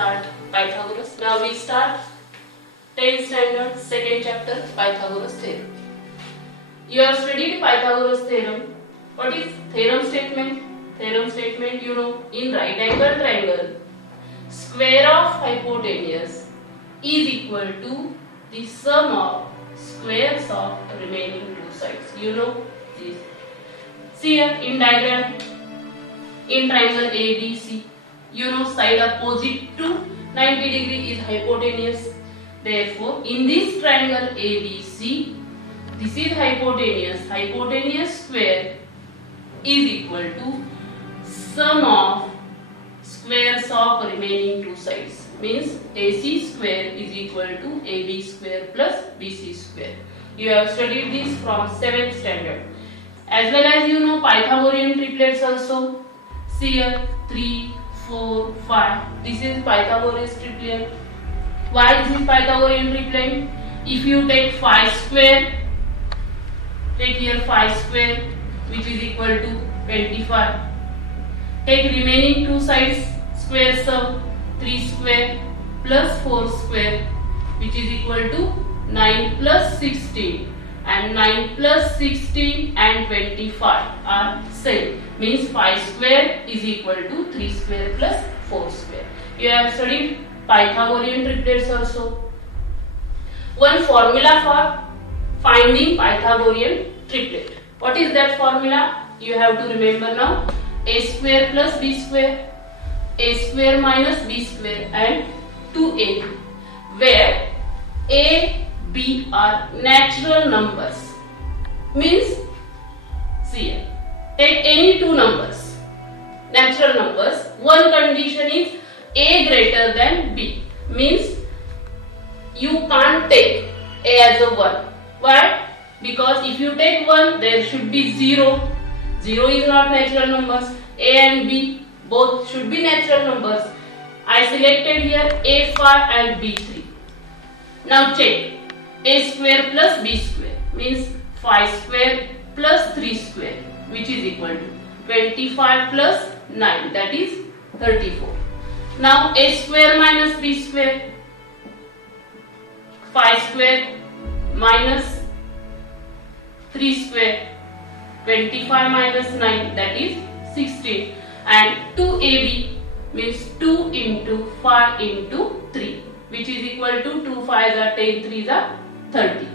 start Pythagoras. Now we start 10th standard, second chapter, Pythagoras theorem. You have studied Pythagoras theorem. What is theorem statement? Theorem statement, you know, in right angle triangle, square of hypotenuse is equal to the sum of squares of remaining two sides. You know this. See here in diagram, in triangle ABC, you know side opposite to 90 degree is hypotenuse. Therefore, in this triangle ABC, this is hypotenuse. Hypotenuse square is equal to sum of squares of remaining two sides. Means AC square is equal to AB square plus BC square. You have studied this from 7th standard. As well as you know Pythagorean triplets also. See here 3, 4, 5. This is Pythagoras triplet. Why this is Pythagorean triplet? If you take 5 square, take here 5 square which is equal to 25. Take remaining two sides square sum 3 square plus 4 square which is equal to 9 plus 16, and 9 plus 16 and 25 are same, means 5 square is equal to 3 square plus 4 square. You have studied Pythagorean triplets also. One formula for finding Pythagorean triplet. What is that formula? You have to remember now. A square plus b square, a square minus b square, and 2ab, where a, b are natural numbers. Means, see here, take any two numbers, natural numbers. One condition is a greater than b. Means you can't take a as a 1. Why? Because if you take 1, there should be 0. 0 is not natural numbers. A and b both should be natural numbers. I selected here a5 and b3. Now check. A square plus b square means 5 square plus 3 square which is equal to 25 plus 9, that is 34. Now a square minus b square, 5 square minus 3 square, 25 minus 9, that is 16, and 2ab means 2 into 5 into 3 which is equal to 2 5s are 10, 3s are 30.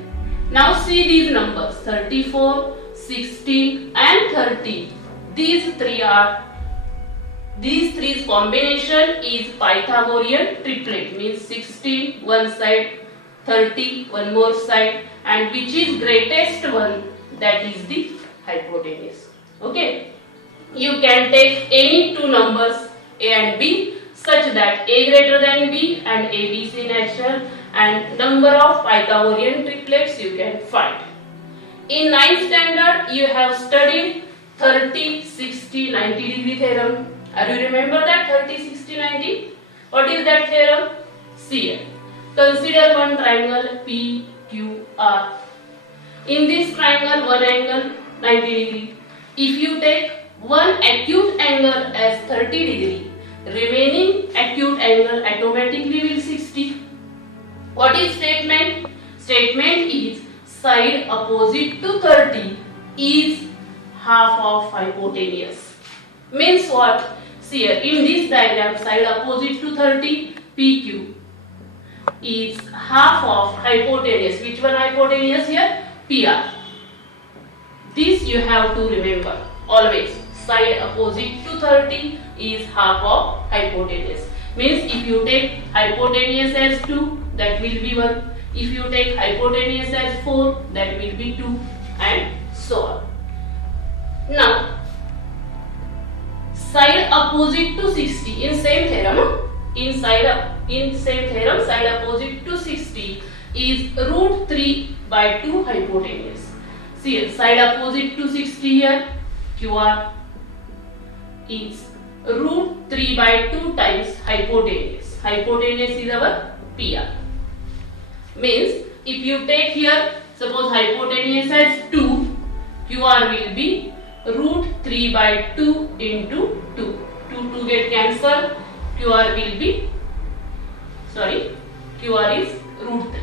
Now see these numbers 34, 16 and 30. These three's combination is Pythagorean triplet, means 16 one side, 30 one more side, and which is greatest one, that is the hypotenuse. Okay, you can take any two numbers a and b such that a greater than b and abc natural, and number of Pythagorean triplets you can find. In 9th standard you have studied 30, 60, 90 degree theorem. Are you remember that 30, 60, 90? What is that theorem? See here. Consider one triangle PQR. In this triangle one angle 90 degree. If you take one acute angle as 30 degree, remaining acute angle automatically will 60. What is statement? Statement is side opposite to 30 is half of hypotenuse. Means what? See here, in this diagram side opposite to 30 PQ is half of hypotenuse. Which one hypotenuse here? PR. This you have to remember always. Side opposite to 30 is half of hypotenuse. Means if you take hypotenuse as 2, that will be 1. If you take hypotenuse as 4, that will be 2, and so on. Now, side opposite to 60 in same theorem. In same theorem, side opposite to 60 is root 3 by 2 hypotenuse. See, side opposite to 60 here, QR is root 3 by 2 times hypotenuse. Hypotenuse is our PR. Means if you take here, suppose hypotenuse as 2, QR will be root 3 by 2 into 2. 2 get cancelled, QR will be Sorry, QR is root 3.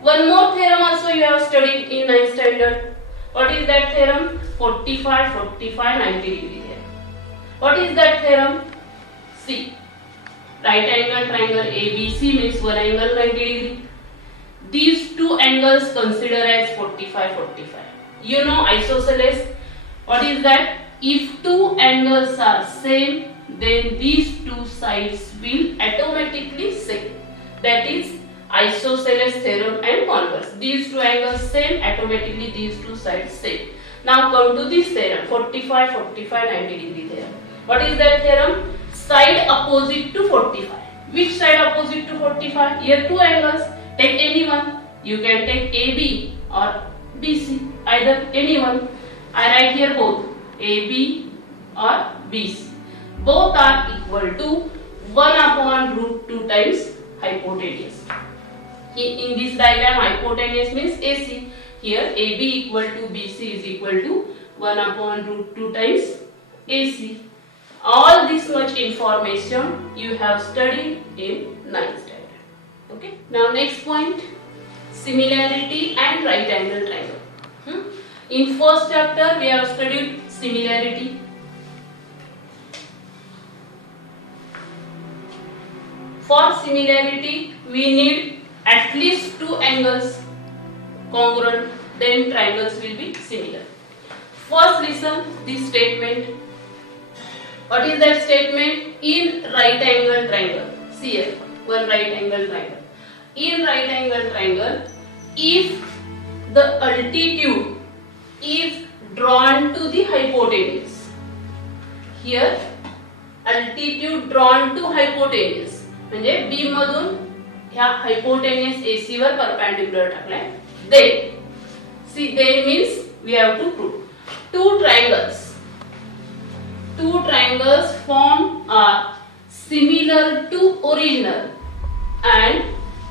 One more theorem also you have studied in 9th standard. What is that theorem? 45, 45, 90 degree theorem. What is that theorem? See, right angle triangle ABC means one angle 90 degree. These two angles consider as 45, 45. You know isosceles. What is that? If two angles are same, then these two sides will automatically same. That is isosceles theorem and converse. These two angles same, automatically these two sides same. Now come to this theorem, 45, 45, 90 degree theorem. What is that theorem? Side opposite to 45. Which side opposite to 45? Here two angles. Take any one. You can take AB or BC. Either any one. I write here both. AB or BC. Both are equal to 1 upon root 2 times hypotenuse. In this diagram, hypotenuse means AC. Here AB equal to BC is equal to 1 upon root 2 times AC. All this much information you have studied in 9th standard. Okay. Now next point, similarity and right angle triangle. In first chapter we have studied similarity. For similarity we need at least two angles congruent, then triangles will be similar. First listen this statement. What is that statement? In right angle triangle, see here, one right angle triangle. In right angle triangle, if the altitude is drawn to the hypotenuse, here altitude drawn to hypotenuse, म्हणजे B मधून ह्या hypotenuse AC वर perpendicular टाकलाय. Then, see, they means we have to prove two triangles. Two triangles formed are similar to original and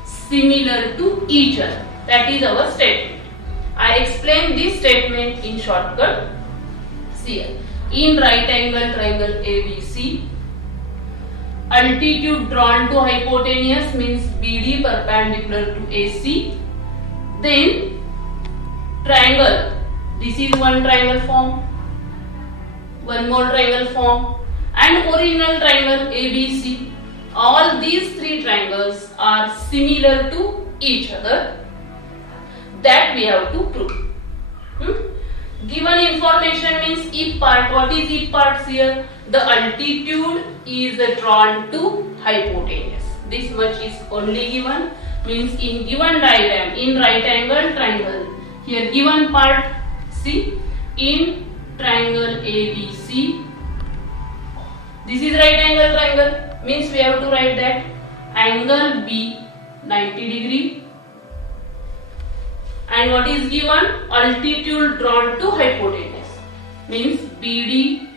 similar to each other. That is our statement. I explain this statement in shortcut. See here. In right angle triangle ABC, altitude drawn to hypotenuse means BD perpendicular to AC. Then triangle. This is one triangle form. One more triangle form and original triangle ABC. All these three triangles are similar to each other. That we have to prove. Given information means if part. What is if parts here? The altitude is drawn to hypotenuse. This much is only given. Means in given diagram, in right angle triangle, here given part, see, in triangle ABC, this is right angle triangle, means we have to write that angle B 90 degree, and what is given? Altitude drawn to hypotenuse, means BD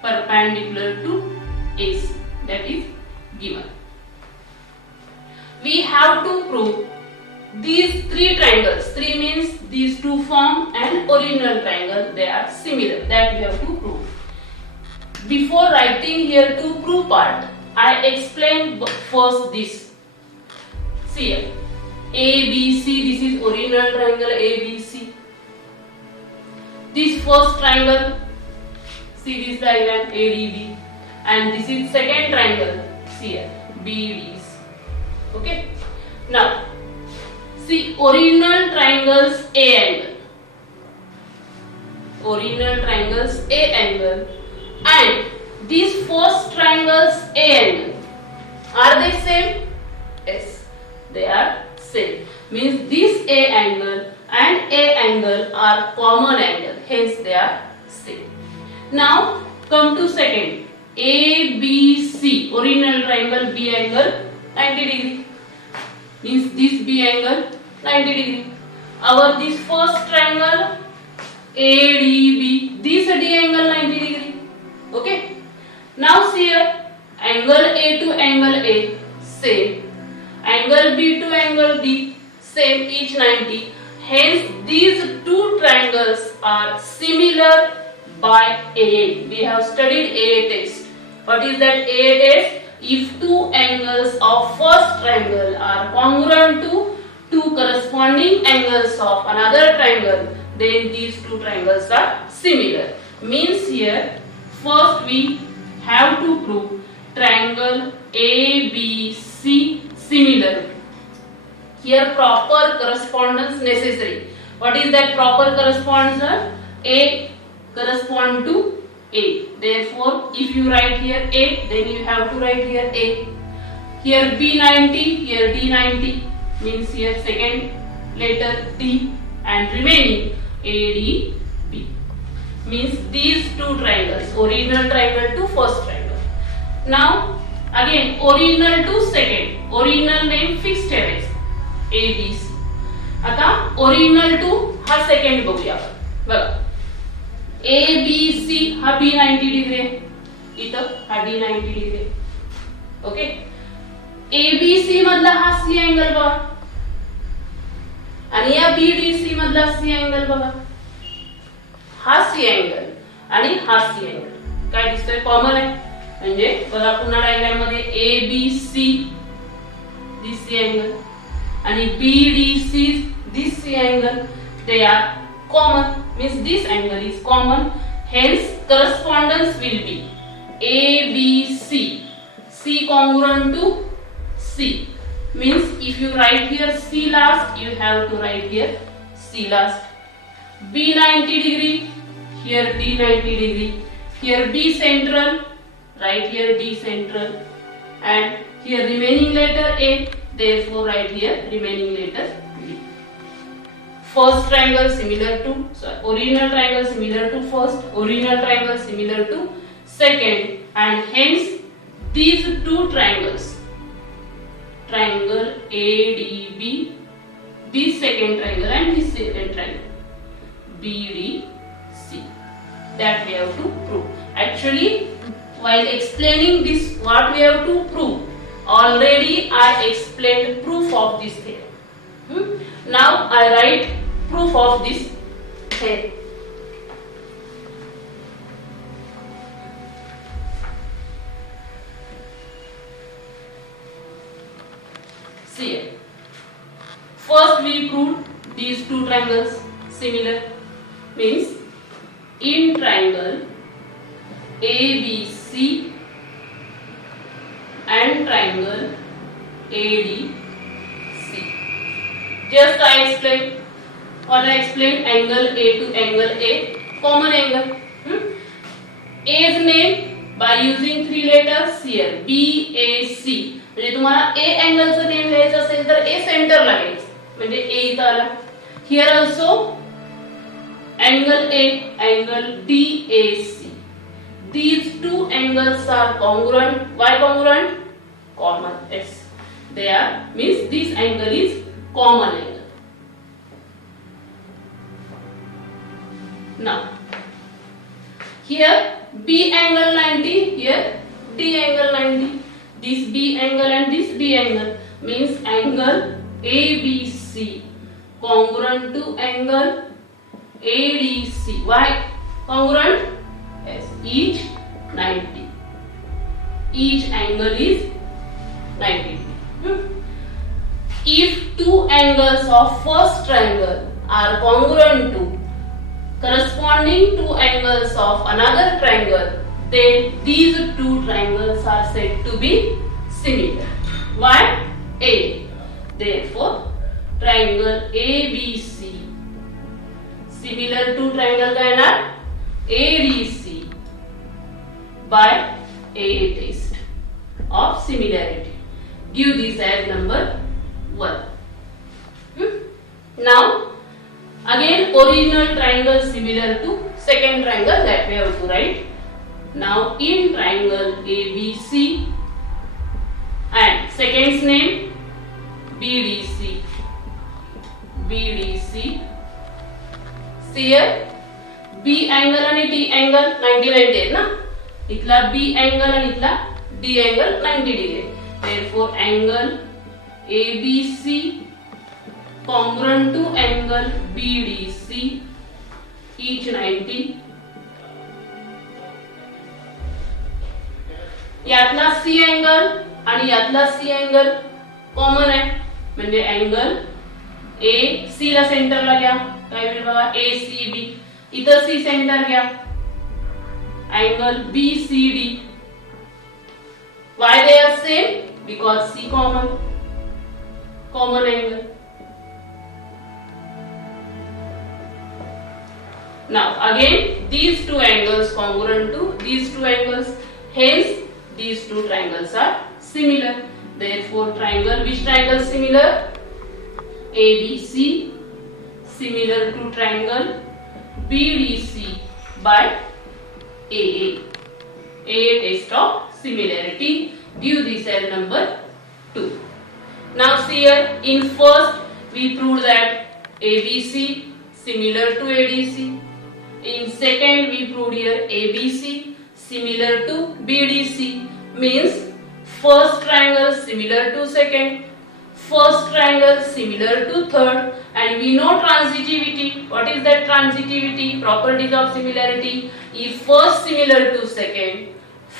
perpendicular to AC, that is given. We have to prove these three triangles. Three means these two form and original triangle, they are similar. That we have to prove. Before writing here to prove part, I explain first this. See here, ABC, this is original triangle ABC. This first triangle, see this diagram ADB, and this is second triangle, see here BDs. Okay. Now see original triangles A angle. Original triangles A angle and these first triangles A angle. Are they same? Yes, they are same. Means this A angle and A angle are common angle. Hence they are same. Now come to second. ABC. Original triangle B angle 90 degree. Means this B angle 90 degree. Our this first triangle ADB, this D angle 90 degree. Okay. Now see here, angle A to angle A same, angle B to angle B same, each 90. Hence these two triangles are similar. by AA. We have studied AA test. What is that AA test? If two angles of first triangle are congruent to two corresponding angles of another triangle, then these two triangles are similar. Means here first we have to prove triangle ABC similar. Here proper correspondence necessary. What is that proper correspondence? A correspond to A. Therefore, if you write here A, then you have to write here A. Here B90, here D90, means here second letter D, and remaining ADB. Means these two triangles, original triangle to first triangle. Now again original to second, original name fixed ठेवायचं ABC. आता original to हा second बघूया आपण. बघा ABC हा B90 degree आहे, इथं हा D90 डिग्री आहे. ओके. ABC मधला हा C अँगल बघा आणि या BDC मधला C अँगल बघा. हा C अँगल आणि हा C अँगल काय दिसतोय? कॉमन आहे. म्हणजे बघा पुन्हा डायग्राम मध्ये ABC this C अँगल आणि BDC this C angle, they are common, means this angle is common, hence correspondence will be ABC, C congruent to C, means if you write here C last, you have to write here C last. B90 degree, here D90 degree, here B central, write here D central, and here remaining letter A, therefore write here remaining letter B. First triangle similar to, original triangle similar to first, original triangle similar to second, and hence these two triangles, triangle ADB, this second triangle and this second triangle BDC, that we have to prove. Actually, while explaining this, what we have to prove, already I explained proof of this theorem. Now I write proof of this theorem. See here. First we proved these two triangles similar, means in triangle ABC and triangle ADC. Just I explained. What I explained, angle A to angle A, common angle. A's name by using three letters here, BAC. म्हणजे तुम्हाला A अँगलचं name लिहायचं असेल तर A सेंटरला घ्यायचं, म्हणजे A इथं आला. Here also angle A, angle DAC. These two angles are congruent. Why congruent? Common. Yes, they are, means this angle is common angle. Now, here B angle 90, here D angle 90. This B angle and this D angle means angle ABC congruent to angle ADC. Why congruent? Yes, each 90. Each angle is 90. If two angles of first triangle are congruent to corresponding two angles of another triangle, then these two triangles are said to be similar. Why? A. Therefore, triangle ABC similar to triangle कहणार ADC by AA test of similarity. Give this as number 1. Now, again original triangle similar to second triangle, that we have to write. Now in triangle ABC and second's name BDC. BDC. See here B angle आणि D angle 90 आहे ना, इथला B angle आणि इथला D angle 90 degree. Therefore angle ABC congruent to angle BDC, each 90. यातला C angle आणि यातला C angle common आहे, म्हणजे अँगल ए सी ला सेंटरला घ्या, काय होईल बघा ए सी बी. इथं सी सेंटर घ्या, angle B C D. Why they are same? Because C common angle. Now again these two angles congruent to these two angles, hence these two triangles are similar. Therefore triangle, which triangle similar? ABC similar to triangle BDC by AA. AA test of similarity, give this as number 2. Now see here, in first we proved that ABC similar to ADC. In second we proved here ABC similar to BDC, means first triangle similar to second, first triangle similar to third, and we know transitivity. What is that transitivity? Properties of similarity. If first similar to second,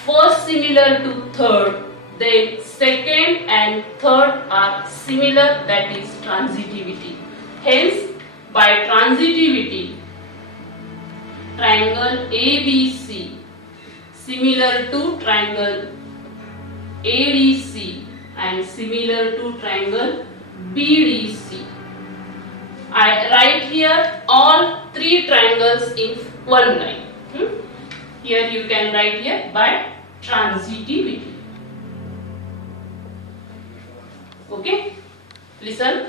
first similar to third, then second and third are similar, that is transitivity. Hence by transitivity, triangle ABC similar to triangle ADC and similar to triangle BDC. I write here all three triangles in one line. Here you can write here by transitivity. Okay, listen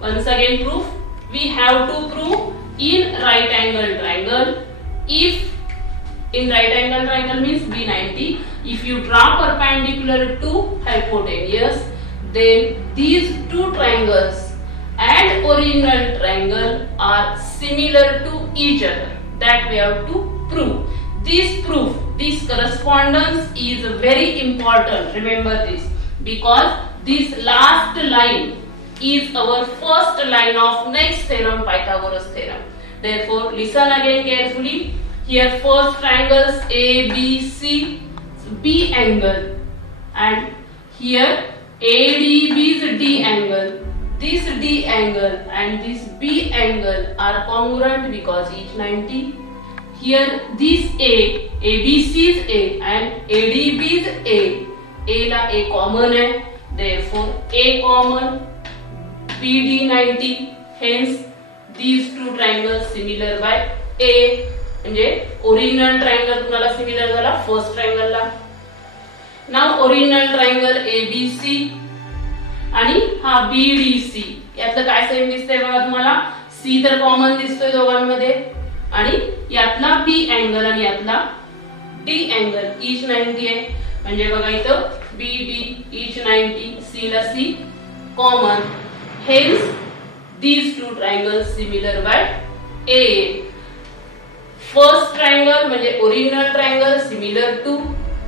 once again. Proof we have to prove in right angle triangle. If in right angle triangle means B90, if you draw perpendicular to hypotenuse, then these two triangles and original triangle are similar to each other. That we have to prove. This proof, this correspondence is very important. Remember this, because this last line is our first line of next theorem, Pythagoras theorem. Therefore listen again carefully. Here first triangles ABC, B angle, and here ADB is D angle. This D angle and this B angle are congruent because each 90. Here this ABC is A and ADB is A. A ला A common है, therefore A common, BD 90. Hence these two triangles similar by A. म्हणजे original triangle तुम्हाला similar झाला first triangle ला. नाव original triangle ABC आणि हा BDC, यातलं काय same दिसतंय बघा तुम्हाला. C तर कॉमन दिसतोय दोघांमध्ये, आणि यातला B अँगल आणि यातला D अँगल ईच 90 आहे. म्हणजे बघा इथं BD ईच 90, C ला C common. Hence these two triangles similar by A. First triangle म्हणजे original triangle similar to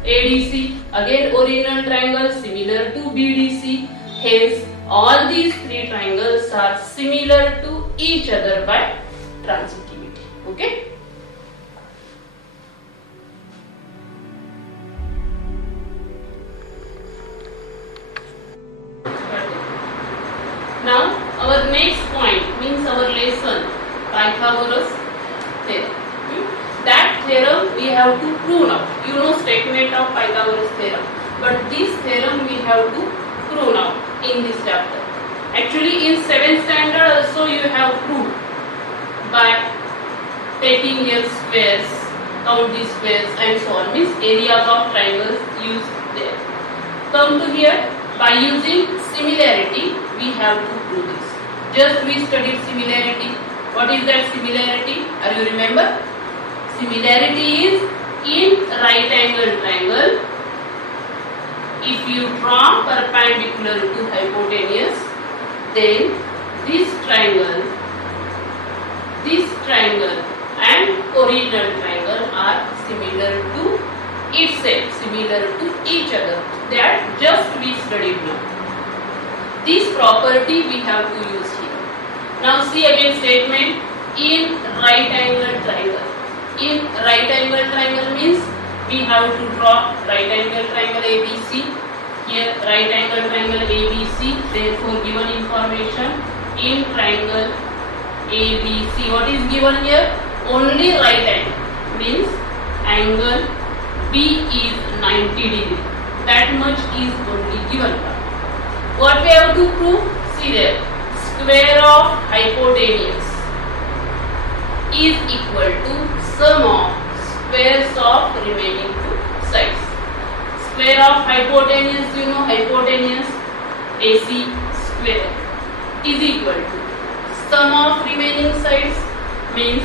ADC, again original triangle similar to BDC. Hence all these three triangles are similar to each other by transitivity. Okay. Now our next point means our lesson Pythagoras theorem. That theorem we have to prove now. You know statement of Pythagoras theorem, but this theorem we have to prove now in this chapter. Actually in 7th standard also you have proved by taking your squares, count these squares and so on, means areas of triangles used there. Come to here, by using similarity we have to prove this. Just we studied similarity. What is that similarity? Are you remember? Similarity is in right angle triangle. If you draw perpendicular to hypotenuse, then this triangle and original triangle are similar to itself, similar to each other. That just we studied now. This property we have to use here. Now see again statement in right angle triangle. In right angle triangle means we have to draw right angle triangle ABC. Here right angle triangle ABC, therefore given information in triangle ABC, what is given here? Only right angle, means angle B is 90 degree. That much is only given. What we have to prove? See there, square of hypotenuse is equal to sum of squares of remaining two sides. Square of hypotenuse, you know hypotenuse AC square is equal to sum of remaining sides, means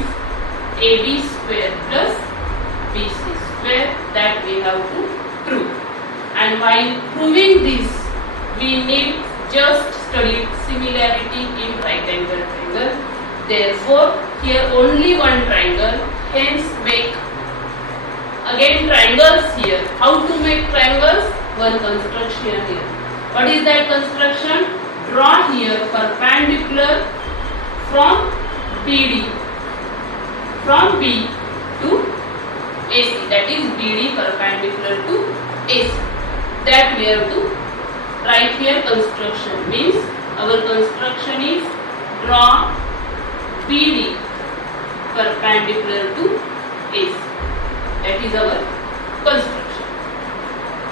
AB square plus BC square. That we have to prove. And while proving this, we need just study similarity in right angle triangle. Therefore, here only one triangle, hence make again triangles here. How to make triangles? One construction here. What is that construction? Draw here perpendicular from BD, from B to AC, that is BD perpendicular to AC. That we have to write here construction, means our construction is draw BD perpendicular to AC. That is our construction.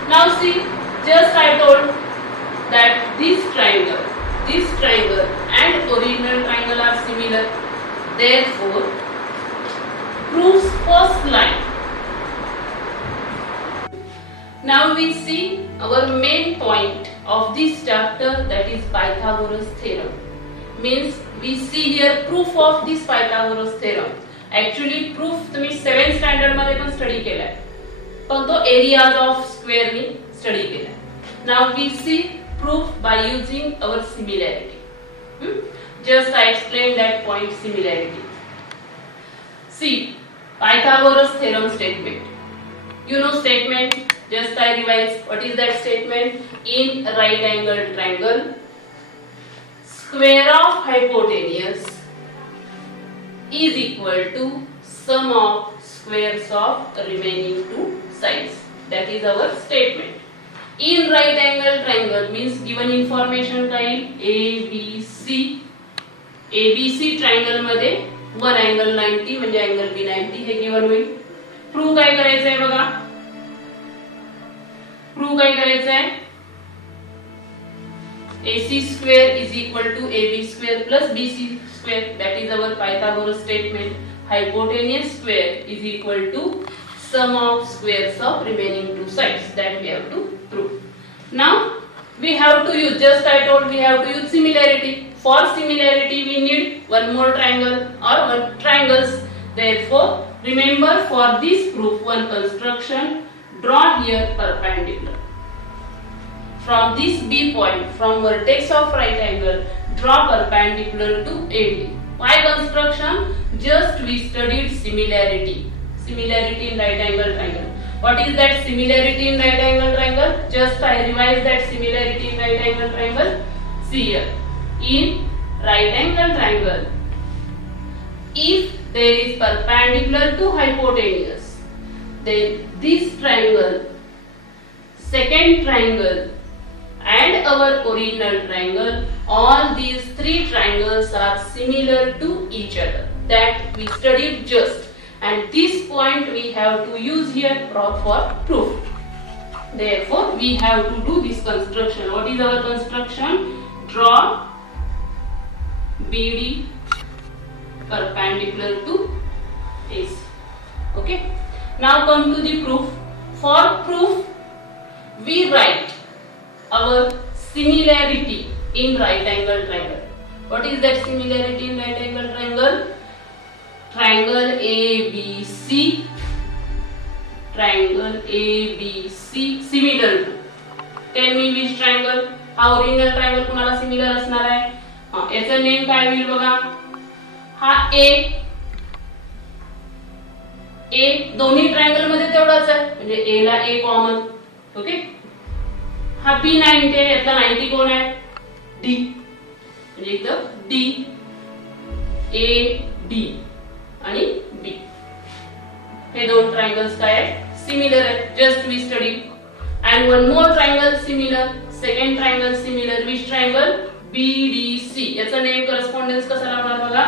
Now see, just I told that this triangle and original triangle are similar. Therefore, proves first line. Now we see our main point of this chapter, that is Pythagoras theorem. Means we see here proof of this Pythagoras theorem. Actually proof तुम्ही 7th standard मध्ये पण study केलाय, पण तो areas of square नी study केलाय. Now we see proof by using our similarity. Just I explained that point, similarity. See, Pythagoras theorem statement. You know statement, just I revise. What is that statement? In right angle triangle, square of hypotenuse is equal to sum of squares of remaining two sides. That is our statement. In right angle triangle means given information काय ABC triangle मध्ये one angle 90 म्हणजे angle B 90 हे given होईल. Prove काय करायचं आहे बघा, prove काय करायचं आहे, AC square is equal to AB square plus BC square. That is our Pythagoras statement. Hypotenuse square is equal to sum of squares of remaining two sides. That we have to prove. Now we have to use, just I told we have to use similarity. For similarity we need one more triangle or one triangles. Therefore remember, for this proof one construction, draw here perpendicular from this B point, from vertex of right angle, draw perpendicular to AD. Why construction? Just we studied similarity. Similarity in right angle triangle. What is that similarity in right angle triangle? Just I revise that similarity in right angle triangle. See here, in right angle triangle, if there is perpendicular to hypotenuse, then this triangle, second triangle and our original triangle, all these three triangles are similar to each other. That we studied just. And this point we have to use here for proof. Therefore we have to do this construction. What is our construction? Draw BD perpendicular to AC. Okay. Now come to the proof. For proof we write our similarity in right angle triangle. What is that similarity in right angle triangle? Triangle ABC, triangle ABC similar to. Tell me which triangle? हा original triangle कुणाला similar असणार आहे? याचं name काय होईल बघा. हा ए दोन्ही ट्रायंगल मध्ये तेवढाच आहे, म्हणजे ए ला ए कॉमन. ओके. हा B90 आहे, यातला 90 कोण आहे? D. म्हणजे इथं D A D आणि B हे दोन ट्रायंगल्स काय आहेत? similar आहे, just we studied. And one more triangle similar, second triangle similar, which triangle? BDC. याचा नेम करस्पॉन्डन्स कसा लागणार बघा,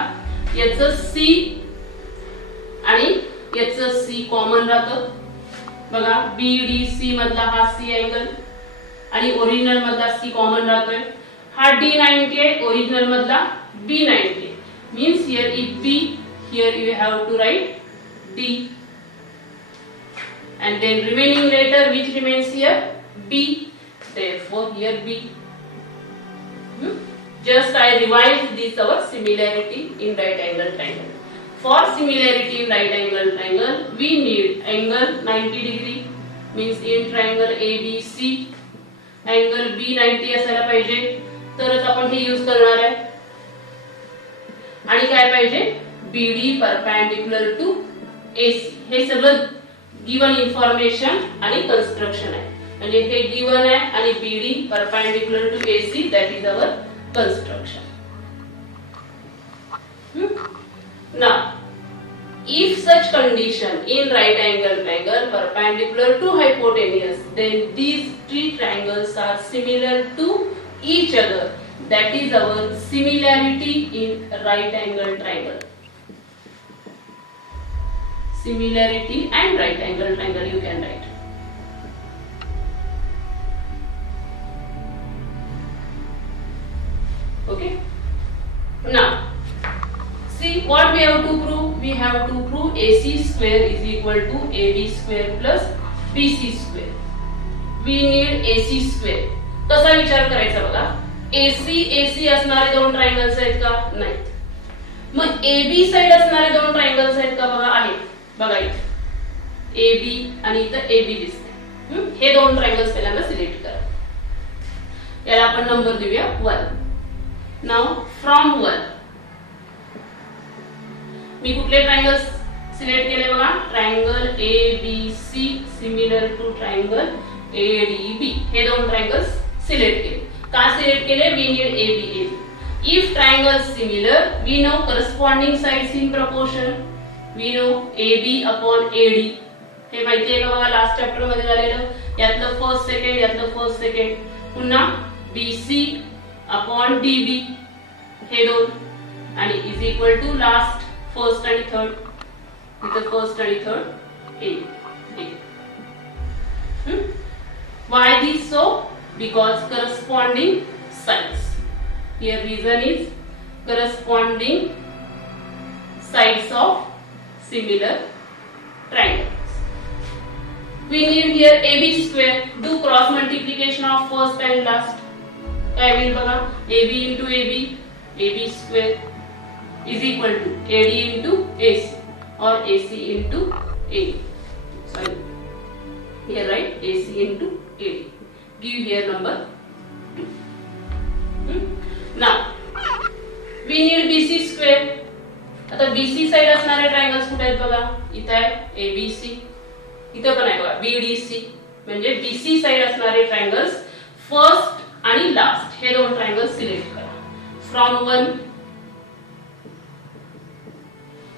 याचं C आणि याचं C कॉमन राहतं बघा. BDC मधला हा C अँगल आणि ओरिजिनल मधला C कॉमन राहतोय. हा D90 आहे, ओरिजिनल मधला B90. Means here is B, here you have to write D, and then remaining letter which remains here B, therefore here B. Just I revised this our similarity in right angle triangle. For similarity in right angle triangle we need angle 90 degree, means in triangle ABC angle B90 असायला पाहिजे, तरच आपण हे use करणार आहे. आणि काय पाहिजे, BD perpendicular to AC. हे सगळं गिवन इन्फॉर्मेशन आणि कन्स्ट्रक्शन आहे. म्हणजे हे गिवन आहे आणि BD perpendicular to AC, that is our construction. Now if such condition in right angle triangle perpendicular to hypotenuse, then these three triangles are similar to each other. That is our similarity in right angle triangle. Similarity and right angle triangle you can write. Okay. Now see what we have to prove. We have to prove AC square is equal to AB square plus BC square. We need AC square. कसा विचार करायचा बघा, AC असणारे दोन triangles आहेत का? नाहीत. मग AB side असणारे दोन ट्रायंगल्स आहेत का? बघा आहेत. बघा इथे AB आणि इथे AB दिसते. हे दोन ट्रायंगल्स पहिल्यांदा सिलेक्ट करा. याला आपण नंबर देऊया 1. नाउ फ्रॉम 1 मी कुठले ट्रायंगल्स सिलेक्ट केले बघा, triangle ABC similar to triangle ADB. हे दोन ट्रायंगल्स सिलेक्ट केले. का सिलेक्ट केले? We need AB. If triangles similar, we know corresponding sides in proportion. We know AB upon AD. हे माहिती आहे का बघा, लास्ट चॅप्टर मध्ये झालेलं. यातलं फर्स्ट सेकंड, यातलं फर्स्ट सेकंड. पुन्हा BC upon DB हे दोन आणि is equal to last first आणि थर्ड. इथं फर्स्ट आणि third AD. Why this so? Because corresponding sides. Here reason is corresponding sides of similar triangles. We need here AB square. Do cross multiplication of first and last. काय होईल बघा, AB into AB square is equal to AD into AC or AC into AD. Sorry, here write AC into AD. Give here number 2. Now we need BC square. आता BC side असणारे triangles कुठे आहेत बघा, इथे आहे ABC, इथे पण आहे बघा BDC. म्हणजे BC साइड असणारे ट्रायंगल्स फर्स्ट आणि लास्ट हे दोन ट्रायंगल्स सिलेक्ट करा. From 1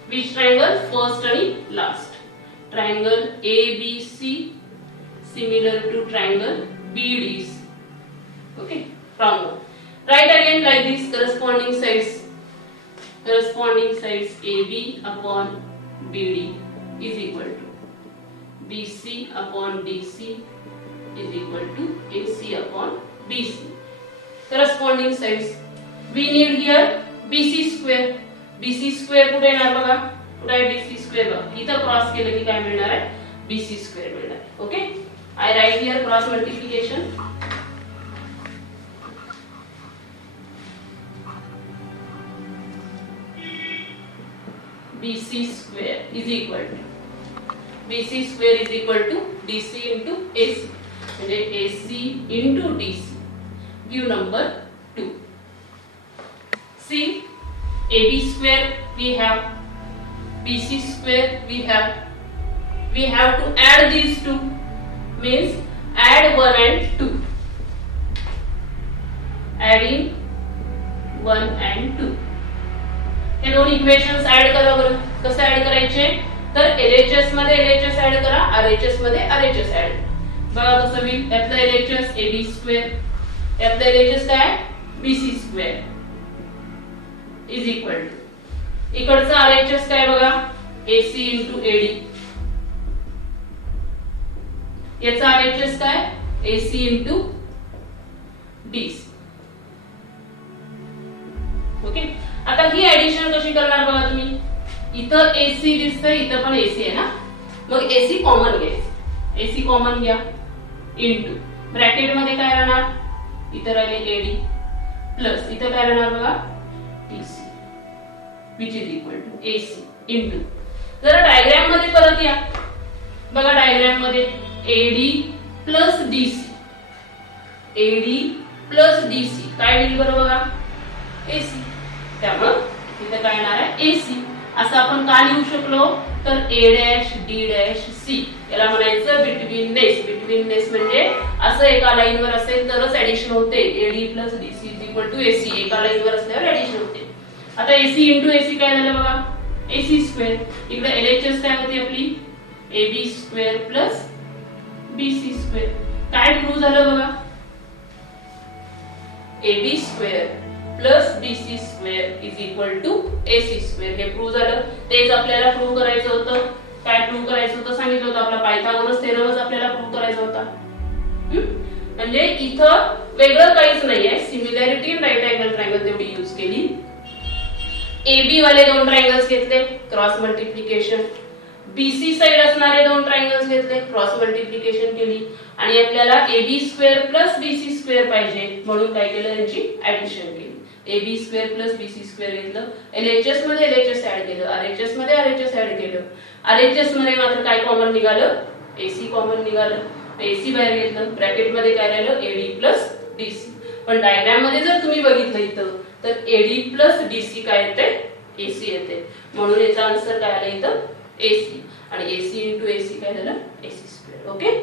which triangle? फर्स्ट आणि last. Triangle ABC similar to triangle BDC. Okay, from 1. Write again like this, corresponding sides AB upon BD is equal to BC upon DC is equal to AC upon BC. Corresponding sides. We need here BC square. BC square कुठे येणार बघा, कुठे आहे BC square बघा, इथं cross केलं की काय मिळणार आहे, BC square मिळणार. Okay, I write here cross multiplication. BC square is equal to DC into AC. म्हणजे AC into DC. Give number 2. See, AB square we have, BC square we have. We have to add these two. Means add 1 and 2. Adding 1 and 2. हे दोन equations add करा बरं. कसं add करायचे? तर LHS मध्ये LHS add करा, RHS मध्ये RHS add करा. बघा कसं होईल. यातलं LHS AB स्क्वेअर, यातलं LHS काय BC square is equal to इकडचं RHS काय बघा AC इंटू AD, याचा RHS काय AC इंटू DC. ओके. आता ही ऍडिशन कशी करणार बघा तुम्ही. इथं AC दिसतंय, इथं पण AC आहे ना, मग AC कॉमन घ्यायचं. AC कॉमन घ्या इंटू ब्रॅकेट मध्ये काय राहणार, इथं राहिले AD प्लस इथं काय राहणार बघा DC which is equal to AC into. जरा डायग्राम मध्ये परत या. बघा डायग्राम मध्ये AD plus DC, AD plus DC काय होईल बरं बघा AC. त्यामुळे इथे काय येणार आहे AC. असं आपण का लिहू शकलो तर A dash D dash C याला म्हणायचं बिटवीननेस. बिटवीननेस म्हणजे असं एका लाईन वर असेल तरच ऍडिशन होते. AD plus DC is equal to AC. एका लाईन वर असल्यावर ऍडिशन होते. आता AC इंटू AC काय झालं बघा AC स्क्वेअर. इकडे LHS काय होती आपली AB square plus BC square. काय प्रूव्ह झालं बघा AB square plus BC square is equal to AC square. हे प्रूव्ह झालं. तेच आपल्याला प्रूव्ह करायचं होतं. काय प्रूव्ह करायचं होतं सांगितलं होतं. आपला पायथागोरस थेरमच आपल्याला प्रूव्ह करायचा होता. म्हणजे इथं वेगळं काहीच नाहीये. सिमिलॅरिटी राईट अँगल ट्रायंगल तेवढी यूज केली. AB वाले दोन ट्रायंगल्स घेतले क्रॉस मल्टिप्लिकेशन, BC साइड असणारे दोन ट्रायंगल्स घेतले क्रॉस मल्टिप्लिकेशन केली आणि आपल्याला AB square plus BC square पाहिजे म्हणून काय केलं यांची ऍडिशन केली. AB square plus BC square घेतलं. LHS मध्ये LHS ऍड केलं, RHS मध्ये RHS ऍड केलं. RHS मध्ये मात्र काय कॉमन निघालं AC कॉमन निघालं. AC बाहेर घेतलं. ब्रॅकेट मध्ये काय राहिलं AD प्लस DC. पण डायग्राम मध्ये जर तुम्ही बघितलं इथं तर AD प्लस DC काय येते AC येते. म्हणून याचा आन्सर काय आला इथं AC आणि AC इंटू AC काय झालं AC स्क्वेअर. ओके.